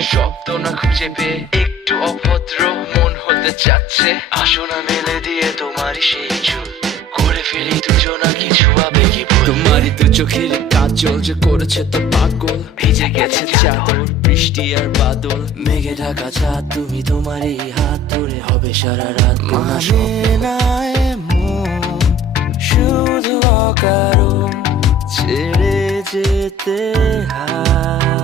মনে শব্দ না খুঁজে পেয়ে একটু অভদ্র মন হতে চাচ্ছে। আসো না মেলে দিয়ে তোমারই সেই চুল, করে ফেলি দুজনা কিছু আবেগী ভুল। তোমারই দু চোখের কাজল যে করেছে তো পাগল, ভিজে গেছে চাদর বৃষ্টি আর বাদল। মেঘে ঢাকা চাঁদ তুমি তোমারই হাত ধরে হবে সারা রাত। মানে না এমন শুধু অকারণ ছেড়ে যেতে হয়।